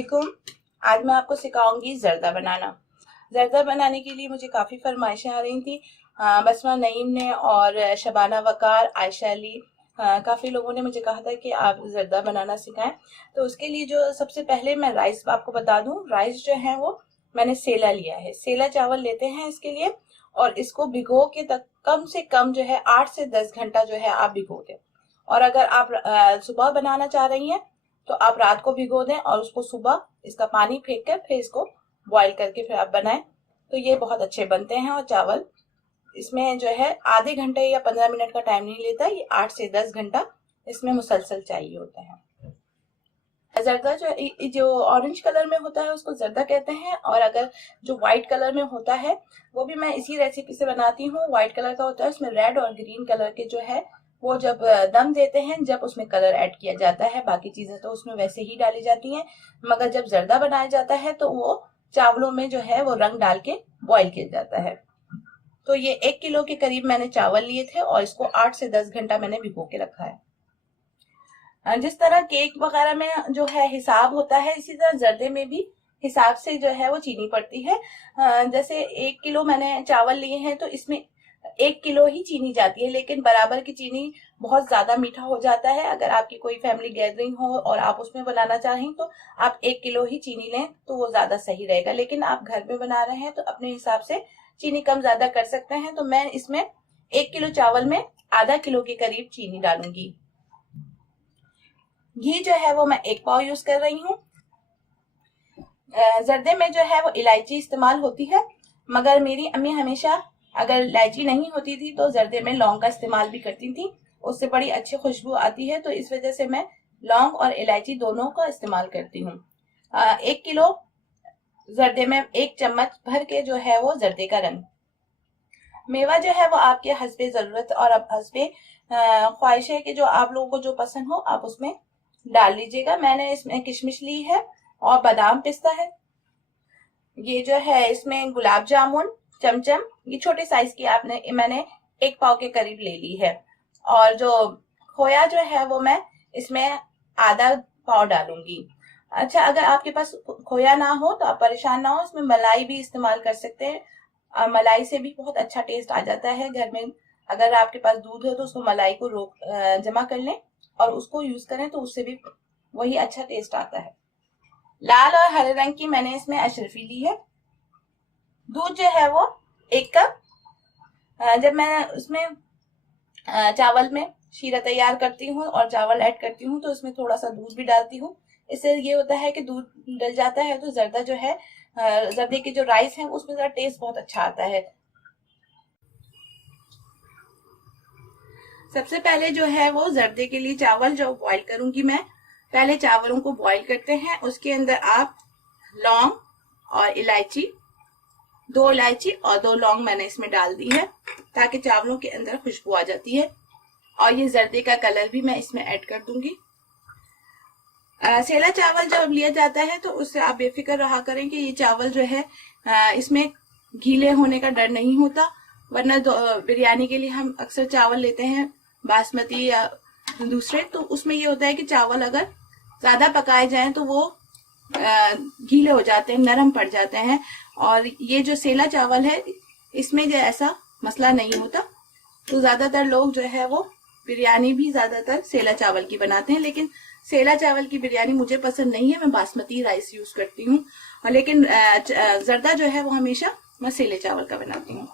वालेकुम। आज मैं आपको सिखाऊंगी जर्दा बनाना। जर्दा बनाने के लिए मुझे काफ़ी फरमाइशें आ रही थी। बसमा नईम ने और शबाना वकार, आयशा अली, काफ़ी लोगों ने मुझे कहा था कि आप जर्दा बनाना सिखाएं। तो उसके लिए जो सबसे पहले मैं राइस आपको बता दूं, राइस जो है वो मैंने सेला लिया है। सेला चावल लेते हैं इसके लिए, और इसको भिगो के तक कम से कम जो है 8 से 10 घंटा जो है आप भिगो दें। और अगर आप सुबह बनाना चाह रही हैं तो आप रात को भिगो दें और उसको सुबह इसका पानी फेंक कर फिर इसको बॉईल करके फिर आप बनाएं, तो ये बहुत अच्छे बनते हैं। और चावल इसमें जो है आधे घंटे या 15 मिनट का टाइम नहीं लेता, ये 8 से 10 घंटा इसमें मुसलसल चाहिए होता है। जर्दा जो ऑरेंज कलर में होता है उसको जर्दा कहते हैं, और अगर जो व्हाइट कलर में होता है वो भी मैं इसी रेसिपी से बनाती हूँ। व्हाइट कलर का होता है, उसमें रेड और ग्रीन कलर के जो है वो जब दम देते हैं, जब उसमें कलर ऐड किया जाता है, बाकी चीजें तो उसमें वैसे ही डाली जाती हैं, मगर जब जर्दा बनाया जाता है तो वो चावलों में जो है वो रंग डाल के बॉईल किया जाता है। तो ये 1 किलो के करीब मैंने चावल लिए थे और इसको 8 से 10 घंटा मैंने भिगो के रखा है। जिस तरह केक वगैरह में जो है हिसाब होता है, इसी तरह जर्दे में भी हिसाब से जो है वो चीनी पड़ती है। जैसे 1 किलो मैंने चावल लिए हैं तो इसमें 1 किलो ही चीनी जाती है, लेकिन बराबर की चीनी बहुत ज्यादा मीठा हो जाता है। अगर आपकी कोई फैमिली गैदरिंग हो और आप उसमें बनाना चाहें तो आप 1 किलो ही चीनी लें तो वो ज्यादा सही रहेगा, लेकिन आप घर में बना रहे हैं तो अपने हिसाब से चीनी कम ज्यादा कर सकते हैं। तो मैं इसमें 1 किलो चावल में आधा किलो के करीब चीनी डालूंगी। घी जो है वो मैं 1 पाव यूज कर रही हूँ। जर्दे में जो है वो इलायची इस्तेमाल होती है, मगर मेरी अम्मी हमेशा अगर इलायची नहीं होती थी तो जर्दे में लौंग का इस्तेमाल भी करती थी, उससे बड़ी अच्छी खुशबू आती है। तो इस वजह से मैं लौंग और इलायची दोनों का इस्तेमाल करती हूँ। 1 किलो जर्दे में 1 चम्मच भर के जो है वो जर्दे का रंग। मेवा जो है वो आपके हस्बे जरूरत और अब हस्बे ख्वाहिश है कि जो आप लोगों को जो पसंद हो आप उसमें डाल लीजिएगा। मैंने इसमें किशमिश ली है और बादाम पिस्ता है। ये जो है इसमें गुलाब जामुन चमचम, ये छोटे साइज की मैंने 1 पाव के करीब ले ली है। और जो खोया जो है वो मैं इसमें आधा पाव डालूंगी। अच्छा, अगर आपके पास खोया ना हो तो आप परेशान ना हो, इसमें मलाई भी इस्तेमाल कर सकते हैं। मलाई से भी बहुत अच्छा टेस्ट आ जाता है। घर में अगर आपके पास दूध हो तो उसको मलाई को जमा कर लें और उसको यूज करें तो उससे भी वही अच्छा टेस्ट आता है। लाल और हरे रंग की मैंने इसमें अशरफी ली है। दूध जो है वो 1 कप। जब मैं उसमें चावल में शीरा तैयार करती हूँ और चावल ऐड करती हूँ तो उसमें थोड़ा सा दूध भी डालती हूँ। इससे ये होता है कि दूध डल जाता है तो जर्दा जो है, जर्दे के जो राइस है उसमें जरा टेस्ट बहुत अच्छा आता है। सबसे पहले जो है वो जर्दे के लिए चावल जो बॉईल करूंगी मैं, पहले चावलों को बॉईल करते हैं। उसके अंदर आप लौंग और इलायची, 2 इलायची और 2 लौंग मैंने इसमें डाल दी है ताकि चावलों के अंदर खुशबू आ जाती है। और ये जर्दे का कलर भी मैं इसमें ऐड कर दूंगी। सेला चावल जब लिया जाता है तो उससे आप बेफिक्र रहा करें कि ये चावल जो है इसमें गीले होने का डर नहीं होता, वरना बिरयानी के लिए हम अक्सर चावल लेते हैं बासमती या दूसरे, तो उसमें ये होता है कि चावल अगर ज्यादा पकाए जाएं तो वो गीले हो जाते हैं, नरम पड़ जाते हैं। और ये जो सेला चावल है इसमें जो ऐसा मसला नहीं होता। तो ज्यादातर लोग जो है वो बिरयानी भी ज्यादातर सेला चावल की बनाते हैं, लेकिन सेला चावल की बिरयानी मुझे पसंद नहीं है, मैं बासमती राइस यूज करती हूँ। लेकिन जर्दा जो है वो हमेशा मैं सेले चावल का बनाती हूँ।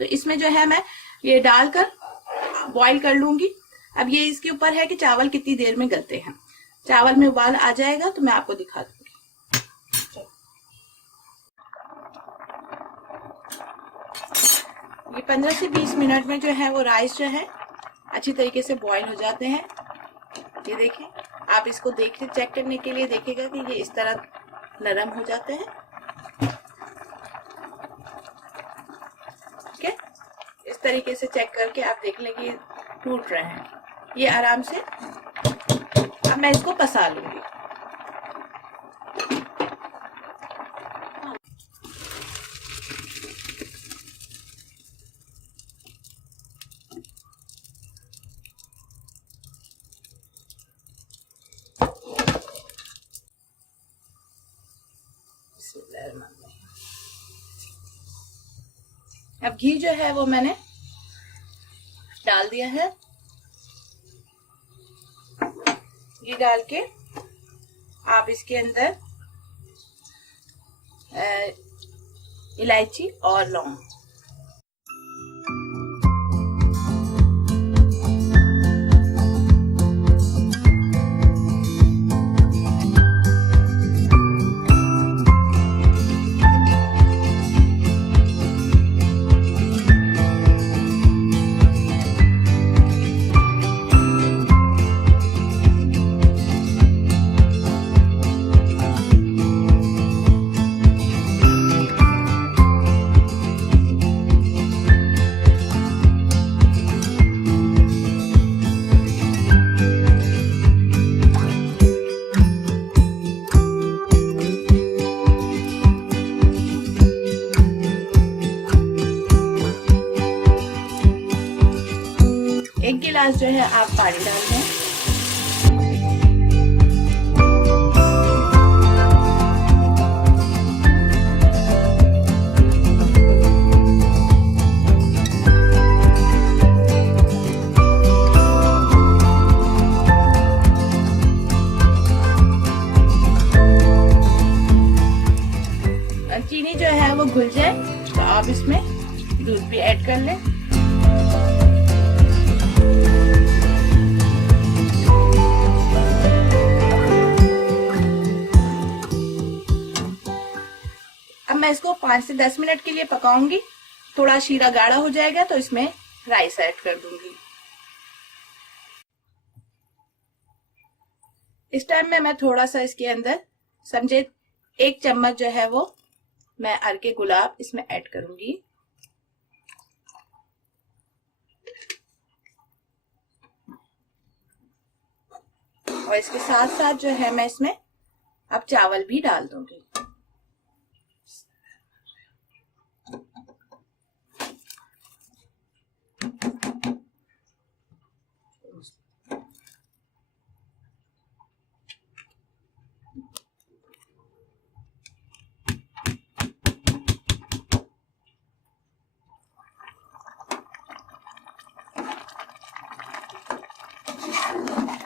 तो इसमें जो है मैं ये डालकर बॉईल कर लूंगी। अब ये इसके ऊपर है कि चावल कितनी देर में गलते हैं। चावल में उबाल आ जाएगा तो मैं आपको दिखा दूंगी। ये 15 से 20 मिनट में जो है वो राइस जो है अच्छी तरीके से बॉईल हो जाते हैं। ये देखिए, आप इसको देखिए, चेक करने के लिए देखिएगा कि ये इस तरह नरम हो जाते हैं। ठीक है, इस तरीके से चेक करके आप देख लें कि टूट रहे हैं ये आराम से। अब मैं इसको पसा लूंगी। अब घी जो है वो मैंने डाल दिया है। घी डाल के आप इसके अंदर इलायची और लौंग, एक गिलास जो है आप पानी डाल दें। चीनी जो है वो घुल जाए तो आप इसमें दूध भी ऐड कर लें। अब मैं इसको 5 से 10 मिनट के लिए पकाऊंगी। थोड़ा शीरा गाढ़ा हो जाएगा तो इसमें राइस ऐड कर दूंगी। इस टाइम में मैं थोड़ा सा इसके अंदर समझे 1 चम्मच जो है वो मैं अर्के गुलाब इसमें ऐड करूंगी। और इसके साथ साथ जो है मैं इसमें अब चावल भी डाल दूंगी।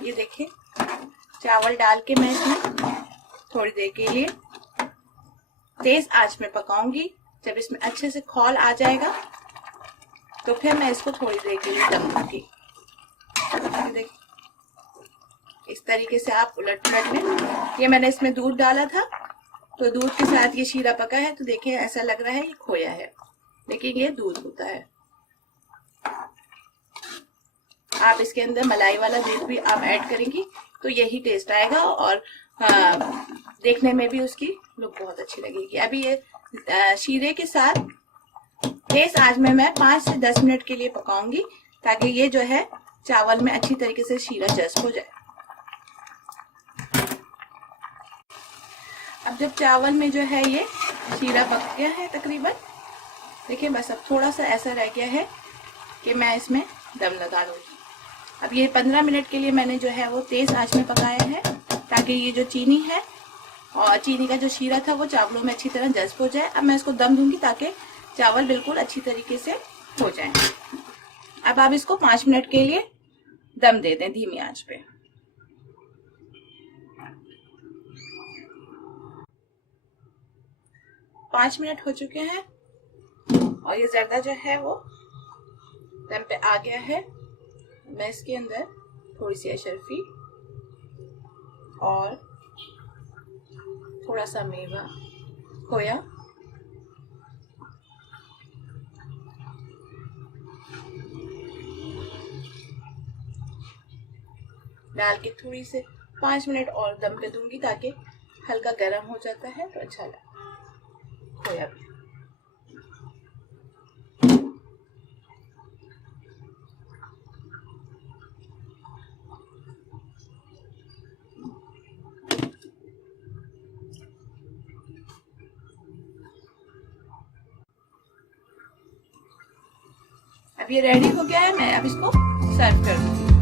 ये देखिए चावल डाल के मैं इसमें थोड़ी देर के लिए तेज आंच में पकाऊंगी। जब इसमें अच्छे से खौल आ जाएगा तो फिर मैं इसको थोड़ी देर के लिए दम दूंगी। इस तरीके से आप उलट पलट लें। ये मैंने इसमें दूध डाला था तो दूध के साथ ये शीरा पका है तो देखिए ऐसा लग रहा है ये खोया है, लेकिन ये दूध होता है। आप इसके अंदर मलाई वाला दूध भी आप ऐड करेंगी तो यही टेस्ट आएगा और देखने में भी उसकी लुक बहुत अच्छी लगेगी। अभी ये शीरे के साथ तेज आंच में मैं 5 से 10 मिनट के लिए पकाऊंगी ताकि ये जो है चावल में अच्छी तरीके से शीरा जज्ब हो जाए। अब जब चावल में जो है ये शीरा पक गया है तकरीबन, देखिए बस अब थोड़ा सा ऐसा रह गया है कि मैं इसमें दम लगा लूंगी। अब ये 15 मिनट के लिए मैंने जो है वो तेज आंच में पकाया है ताकि ये जो चीनी है और चीनी का जो शीरा था वो चावलों में अच्छी तरह जज्ब हो जाए। अब मैं इसको दम दूंगी ताकि चावल बिल्कुल अच्छी तरीके से हो जाए। अब आप इसको 5 मिनट के लिए दम दे दें धीमी आंच पे। पाँच मिनट हो चुके हैं और ये जर्दा जो है वो दम पे आ गया है। मैं इसके अंदर थोड़ी सी अशरफी और थोड़ा सा मेवा खोया डाल के थोड़ी से 5 मिनट और दम पे दूंगी ताकि हल्का गर्म हो जाता है तो अच्छा लगता है खोया भी। अब ये रेडी हो गया है, मैं अब इसको सर्व कर दूंगी।